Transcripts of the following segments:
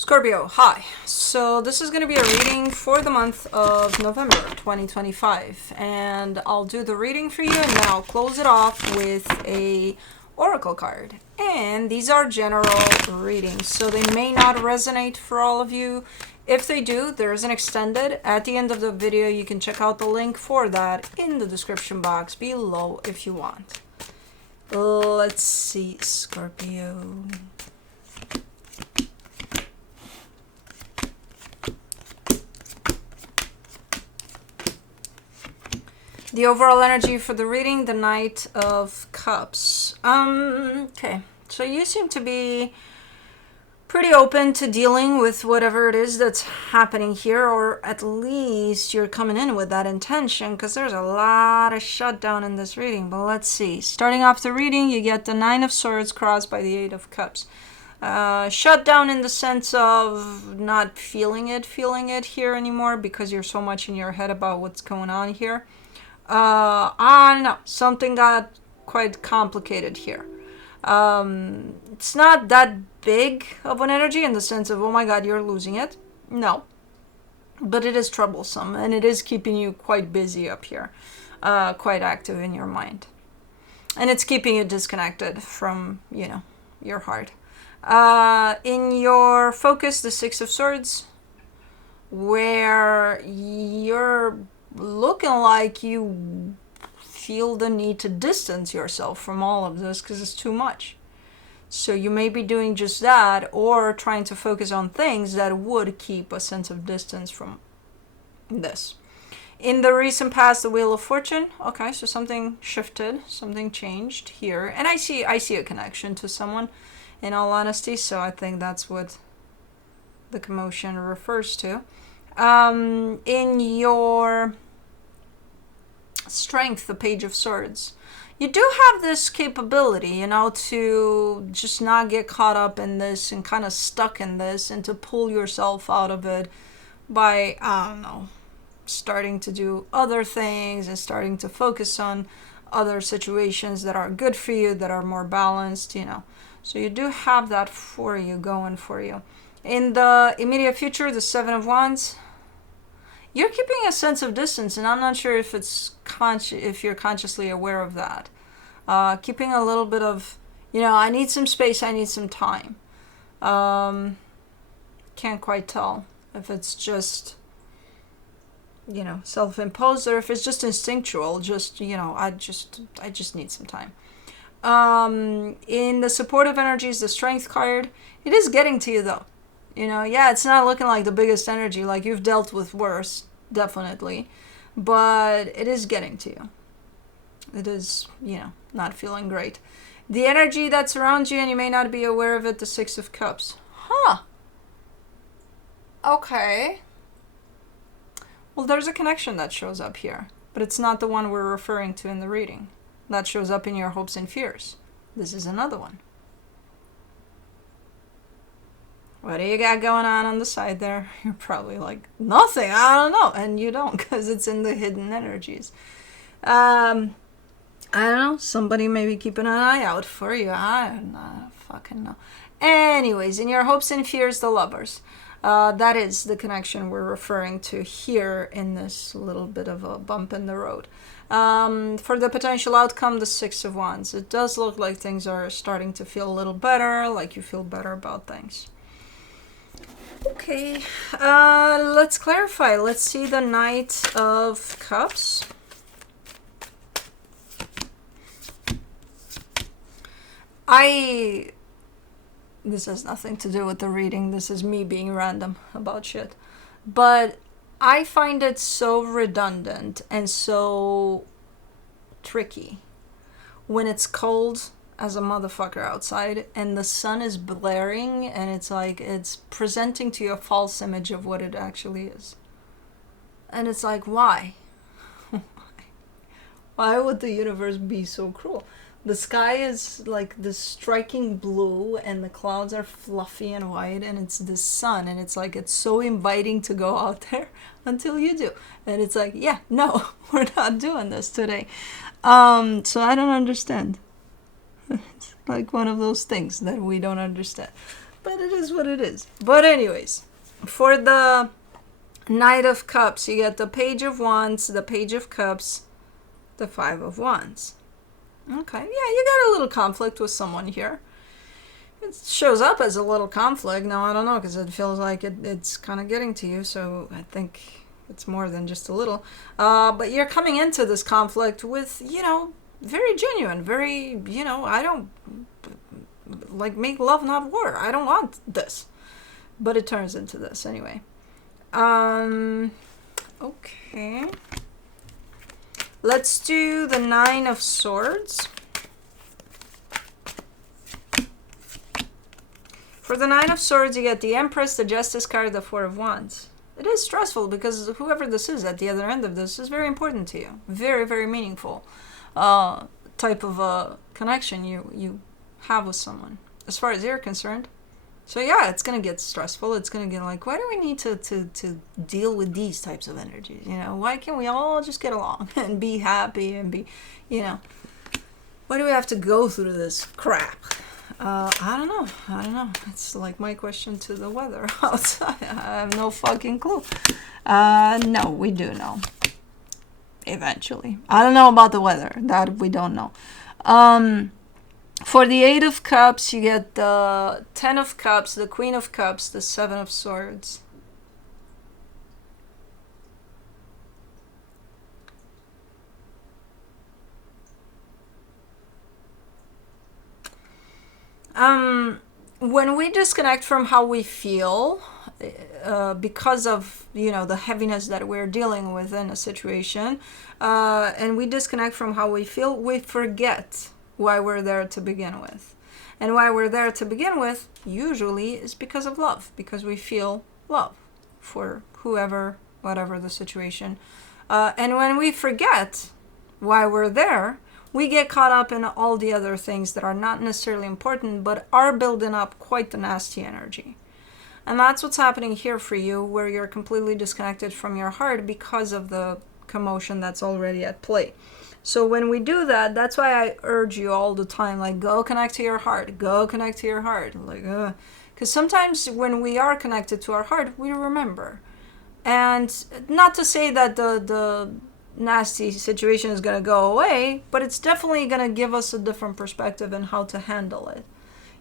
Scorpio, hi. So this is going to be a reading for the month of November 2025, and I'll do the reading for you and then I'll close it off with a oracle card. And these are general readings, so they may not resonate for all of you. If they do, there's an extended at the end of the video. You can check out the link for that in the description box below if you want. Let's see, Scorpio. The overall energy for the reading, the Knight of Cups. Okay, so you seem to be pretty open to dealing with whatever it is that's happening here, or at least you're coming in with that intention, because there's a lot of shutdown in this reading. But let's see. Starting off the reading, you get the Nine of Swords crossed by the Eight of Cups. Shutdown in the sense of not feeling it here anymore because you're so much in your head about what's going on here. I don't know, something got quite complicated here. It's not that big of an energy in the sense of, oh my god, you're losing it. No. But it is troublesome, and it is keeping you quite busy up here, quite active in your mind. And it's keeping you disconnected from, your heart. In your focus, the Six of Swords, where you're looking like you feel the need to distance yourself from all of this because it's too much. So you may be doing just that, or trying to focus on things that would keep a sense of distance from this. In the recent past, the Wheel of Fortune. Okay, so something shifted, something changed here, and I see a connection to someone, in all honesty. So I think that's what the commotion refers to. In your strength, the Page of Swords, you do have this capability, to just not get caught up in this and kind of stuck in this, and to pull yourself out of it by, starting to do other things and starting to focus on other situations that are good for you, that are more balanced, So you do have that for you, going for you. In the immediate future, the Seven of Wands, you're keeping a sense of distance, and I'm not sure if it's if you're consciously aware of that. Keeping a little bit of, I need some space, I need some time. Can't quite tell if it's just, self-imposed, or if it's just instinctual. Just, I just need some time. In the supportive energies, the Strength card, it is getting to you though. It's not looking like the biggest energy, like you've dealt with worse, definitely, but it is getting to you. It is, not feeling great. The energy that surrounds you, and you may not be aware of it, the Six of Cups. Okay. Well, there's a connection that shows up here, but it's not the one we're referring to in the reading. That shows up in your hopes and fears. This is another one. What do you got going on the side there? You're probably like, nothing, I don't know. And you don't, because it's in the hidden energies. I don't know. Somebody may be keeping an eye out for you. I don't fucking know. Anyways, in your hopes and fears, the Lovers. That is the connection we're referring to here in this little bit of a bump in the road. For the potential outcome, the Six of Wands. It does look like things are starting to feel a little better, like you feel better about things. Okay, let's clarify. Let's see the Knight of Cups. This has nothing to do with the reading. This is me being random about shit. But I find it so redundant and so tricky when it's cold as a motherfucker outside and the sun is blaring, and it's like it's presenting to you a false image of what it actually is. And it's like, why? Why would the universe be so cruel? The sky is like this striking blue, and the clouds are fluffy and white, and it's the sun, and it's like it's so inviting to go out there until you do. And it's like, yeah, no, we're not doing this today. So I don't understand. It's like one of those things that we don't understand. But it is what it is. But anyways, for the Knight of Cups, you get the Page of Wands, the Page of Cups, the Five of Wands. Okay, yeah, you got a little conflict with someone here. It shows up as a little conflict. Now, I don't know, because it feels like it's kind of getting to you, so I think it's more than just a little. But you're coming into this conflict with, very genuine, very, I don't, like, make love, not war. I don't want this. But it turns into this anyway. Okay. Let's do the Nine of Swords. For the Nine of Swords, you get the Empress, the Justice card, the Four of Wands. It is stressful because whoever this is at the other end of this is very important to you. Very, very meaningful type of connection you have with someone, as far as you're concerned. So yeah, it's going to get stressful. It's going to get like, why do we need to deal with these types of energies? Why can't we all just get along and be happy and be, why do we have to go through this crap? I don't know. It's like my question to the weather outside. I have no fucking clue. No, we do know. Eventually. I don't know about the weather. That we don't know. For the Eight of Cups, you get the Ten of Cups, the Queen of Cups, the Seven of Swords. When we disconnect from how we feel, because of, the heaviness that we're dealing with in a situation, and we disconnect from how we feel, we forget why we're there to begin with. And why we're there to begin with usually is because of love, because we feel love for whoever, whatever the situation. And when we forget why we're there, we get caught up in all the other things that are not necessarily important, but are building up quite the nasty energy. And that's what's happening here for you, where you're completely disconnected from your heart because of the commotion that's already at play. So when we do that, that's why I urge you all the time, like, go connect to your heart. Go connect to your heart. Like, because sometimes when we are connected to our heart, we remember. And not to say that the nasty situation is going to go away, but it's definitely going to give us a different perspective on how to handle it.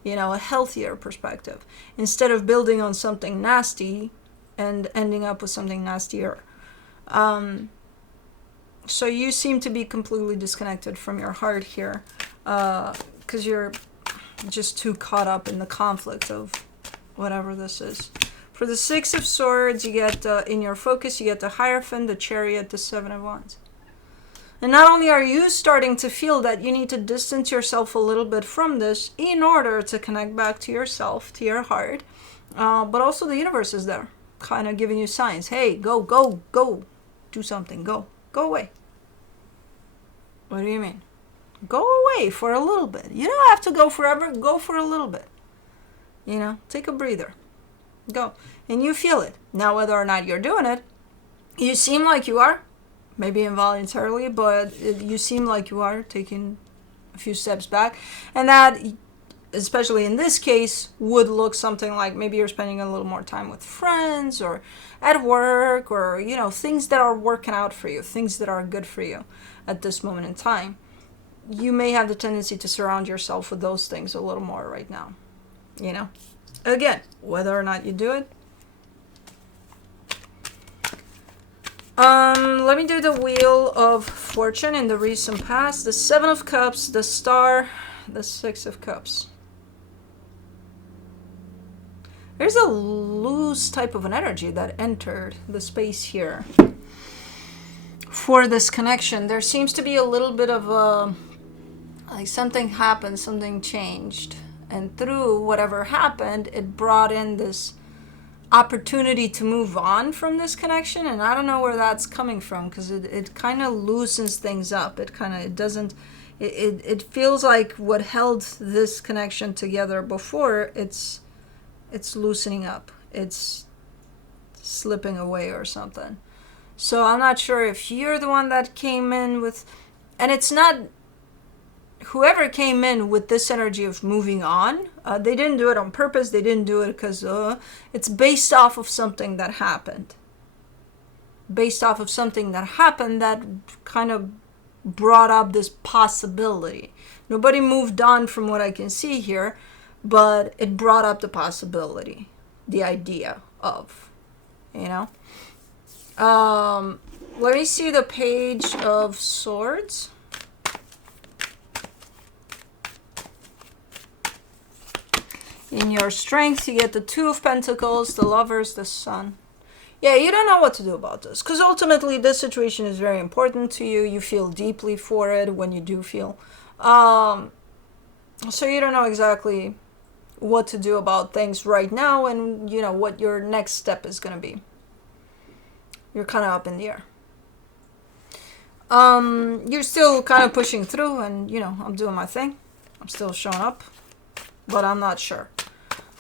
A healthier perspective. Instead of building on something nasty and ending up with something nastier. So you seem to be completely disconnected from your heart here, because you're just too caught up in the conflict of whatever this is. For the Six of Swords, you get, in your focus, you get the Hierophant, the Chariot, the Seven of Wands. And not only are you starting to feel that you need to distance yourself a little bit from this in order to connect back to yourself, to your heart, but also the universe is there, kind of giving you signs. Hey, go, do something, go away. What do you mean? Go away for a little bit. You don't have to go forever. Go for a little bit. Take a breather. Go. And you feel it. Now, whether or not you're doing it, you seem like you are. Maybe involuntarily, but you seem like you are taking a few steps back. And that, especially in this case, would look something like maybe you're spending a little more time with friends or at work, or, things that are working out for you, things that are good for you at this moment in time. You may have the tendency to surround yourself with those things a little more right now. Again, whether or not you do it. Let me do the Wheel of Fortune in the recent past. The Seven of Cups, the Star, the Six of Cups. There's a loose type of an energy that entered the space here for this connection. There seems to be a little bit of like something happened, something changed. And through whatever happened, it brought in this opportunity to move on from this connection. And I don't know where that's coming from, because it kind of loosens things up. It feels like what held this connection together before, it's loosening up. It's slipping away or something. So I'm not sure if you're the one that came in with, and it's not whoever came in with this energy of moving on, they didn't do it on purpose. They didn't do it because it's based off of something that happened. Based off of something that happened that kind of brought up this possibility. Nobody moved on from what I can see here, but it brought up the possibility, the idea of, you know. Let me see the Page of Swords. In your strength, you get the Two of Pentacles, the Lovers, the Sun. Yeah, you don't know what to do about this. Because ultimately, this situation is very important to you. You feel deeply for it when you do feel. So you don't know exactly what to do about things right now and, you know, what your next step is going to be. You're kind of up in the air. You're still kind of pushing through and, you know, I'm doing my thing. I'm still showing up. But I'm not sure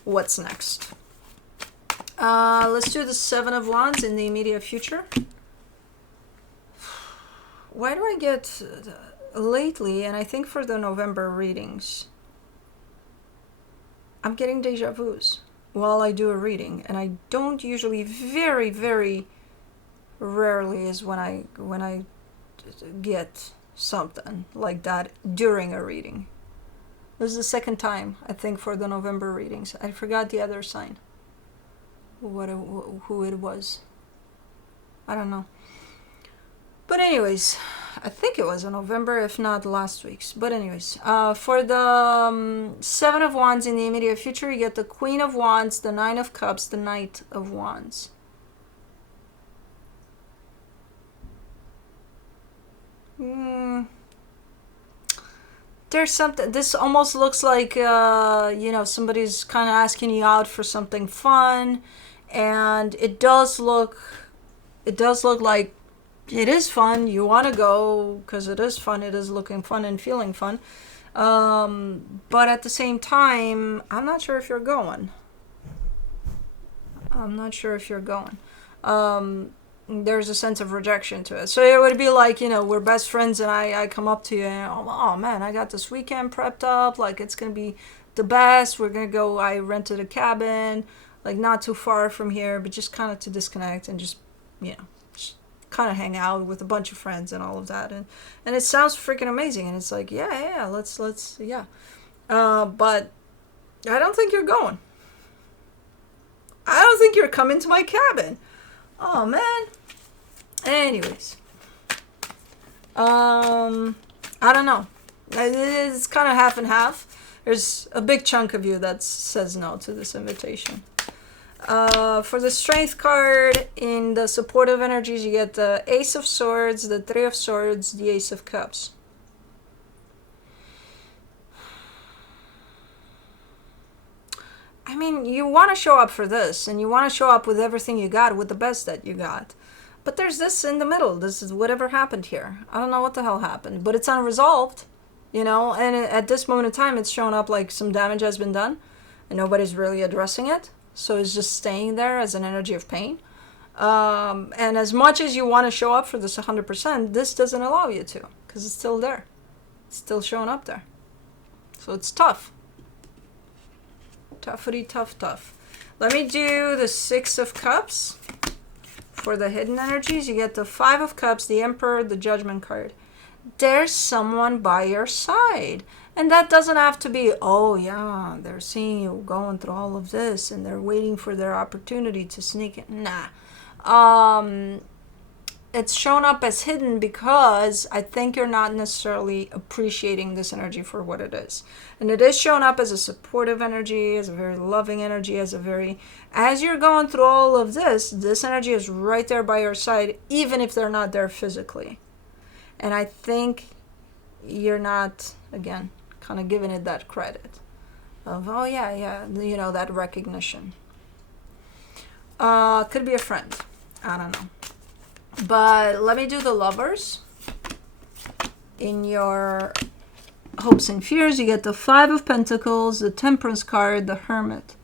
what's next. Let's do the Seven of Wands in the immediate future. Why do I get lately, and I think for the November readings, I'm getting deja vus while I do a reading, and I don't usually, very, very rarely is when I get something like that during a reading. This is the second time, I think, for the November readings. I forgot the other sign. Who it was. I don't know. But anyways, I think it was in November, if not last week's. But anyways, for the Seven of Wands in the immediate future, you get the Queen of Wands, the Nine of Cups, the Knight of Wands. There's something, this almost looks like, you know, somebody's kind of asking you out for something fun. And it does look like it is fun. You want to go because it is fun. It is looking fun and feeling fun. But at the same time, I'm not sure if you're going. There's a sense of rejection to it. So it would be like, you know, we're best friends and I come up to you and, oh man, I got this weekend prepped up. Like, it's going to be the best. We're going to go, I rented a cabin. Like, not too far from here, but just kind of to disconnect and just, you know, just kind of hang out with a bunch of friends and all of that. And it sounds freaking amazing. And it's like, yeah, let's. But I don't think you're going. I don't think you're coming to my cabin. Oh, man. Anyways. I don't know. It's kind of half and half. There's a big chunk of you that says no to this invitation. For the Strength card, in the supportive energies, you get the Ace of Swords, the Three of Swords, the Ace of Cups. I mean, you want to show up for this, and you want to show up with everything you got, with the best that you got. But there's this in the middle. This is whatever happened here. I don't know what the hell happened, but it's unresolved, you know, and at this moment in time, it's showing up like some damage has been done, and nobody's really addressing it. So it's just staying there as an energy of pain. And as much as you want to show up for this 100%, this doesn't allow you to, because it's still there. It's still showing up there. So it's tough. Toughity tough. Let me do the Six of Cups. For the hidden energies, you get the Five of Cups, the Emperor, the Judgment card. There's someone by your side. And that doesn't have to be, oh yeah, they're seeing you going through all of this and they're waiting for their opportunity to sneak in. Nah. It's shown up as hidden because I think you're not necessarily appreciating this energy for what it is. And it is shown up as a supportive energy, as a very loving energy, as you're going through all of this energy is right there by your side, even if they're not there physically. And I think you're not, again, kind of giving it that credit of, oh yeah, you know, that recognition. Could be a friend. I don't know. But let me do the Lovers. In your hopes and fears, you get the Five of Pentacles, the Temperance card, the Hermit.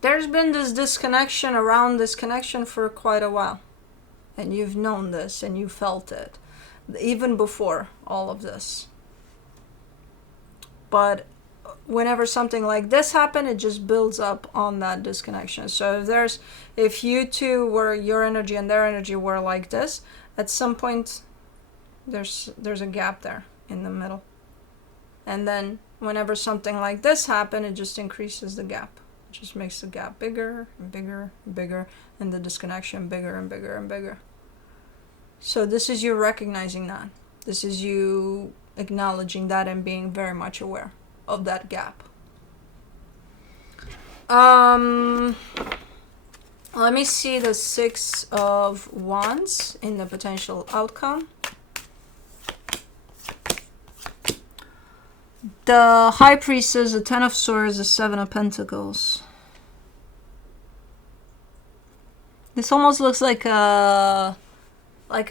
There's been this disconnection around this connection for quite a while. And you've known this and you felt it. even before all of this. But whenever something like this happens, it just builds up on that disconnection. So if you two were, your energy and their energy were like this, at some point there's a gap there in the middle. And then whenever something like this happens, it just increases the gap. It just makes the gap bigger and bigger and bigger, and the disconnection bigger and bigger and bigger. So this is you recognizing that. This is you acknowledging that and being very much aware of that gap. Let me see the Six of Wands in the potential outcome. The High Priestess, the Ten of Swords, the Seven of Pentacles. This almost looks like a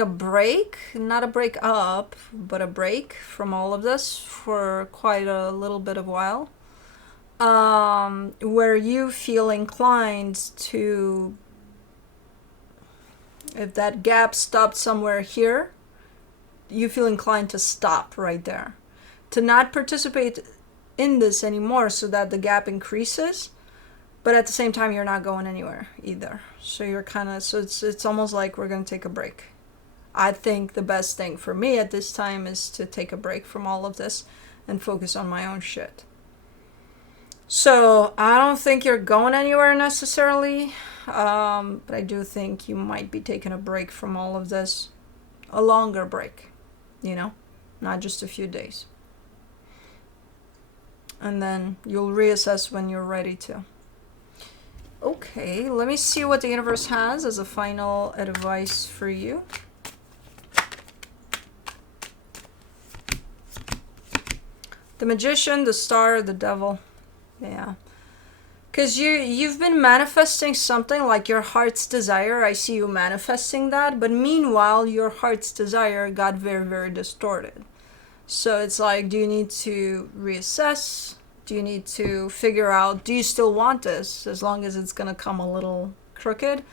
break, not a break up, but a break from all of this for quite a little bit of while. Where you feel inclined to, if that gap stopped somewhere here, you feel inclined to stop right there. To not participate in this anymore so that the gap increases, but at the same time you're not going anywhere either. So you're kind of, so it's almost like we're going to take a break. I think the best thing for me at this time is to take a break from all of this and focus on my own shit. So I don't think you're going anywhere necessarily, but I do think you might be taking a break from all of this. A longer break, you know, not just a few days. And then you'll reassess when you're ready to. Okay, let me see what the universe has as a final advice for you. The Magician, the Star, the Devil. Yeah. Because you've been manifesting something like your heart's desire. I see you manifesting that. But meanwhile, your heart's desire got very, very distorted. So it's like, do you need to reassess? Do you need to figure out, do you still want this as long as it's going to come a little crooked?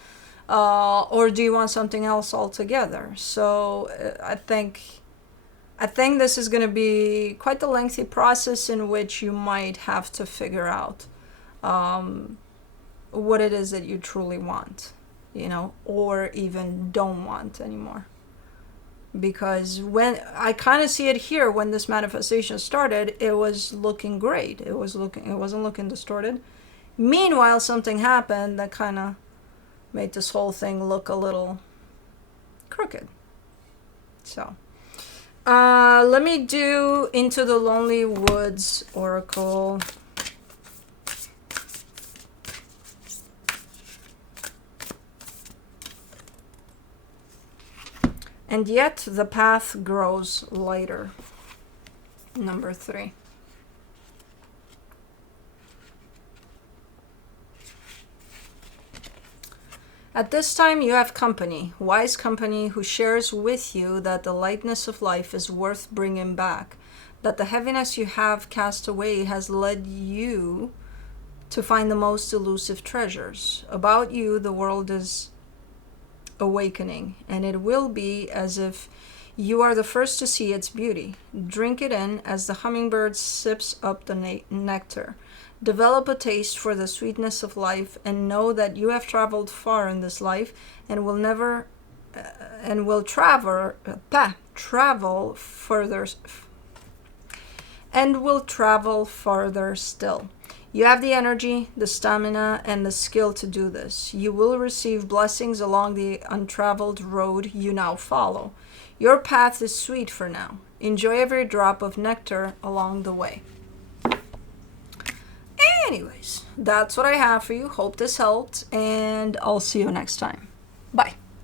Or do you want something else altogether? So I think this is going to be quite the lengthy process in which you might have to figure out what it is that you truly want, you know, or even don't want anymore. Because when I kind of see it here, when this manifestation started, it was looking great. It wasn't looking distorted. Meanwhile, something happened that kind of made this whole thing look a little crooked. So, let me do Into the Lonely Woods Oracle. And yet the path grows lighter. Number 3. At this time you have company, wise company, who shares with you that the lightness of life is worth bringing back, that the heaviness you have cast away has led you to find the most elusive treasures. About you, the world is awakening, and it will be as if you are the first to see its beauty. Drink it in as the hummingbird sips up the nectar. Develop a taste for the sweetness of life, and know that you have traveled far in this life and will never and will travel further still. You have the energy, the stamina, and the skill to do this. You will receive blessings along the untraveled road you now follow. Your path is sweet for now. Enjoy every drop of nectar along the way. Anyways, that's what I have for you. Hope this helped, and I'll see you next time.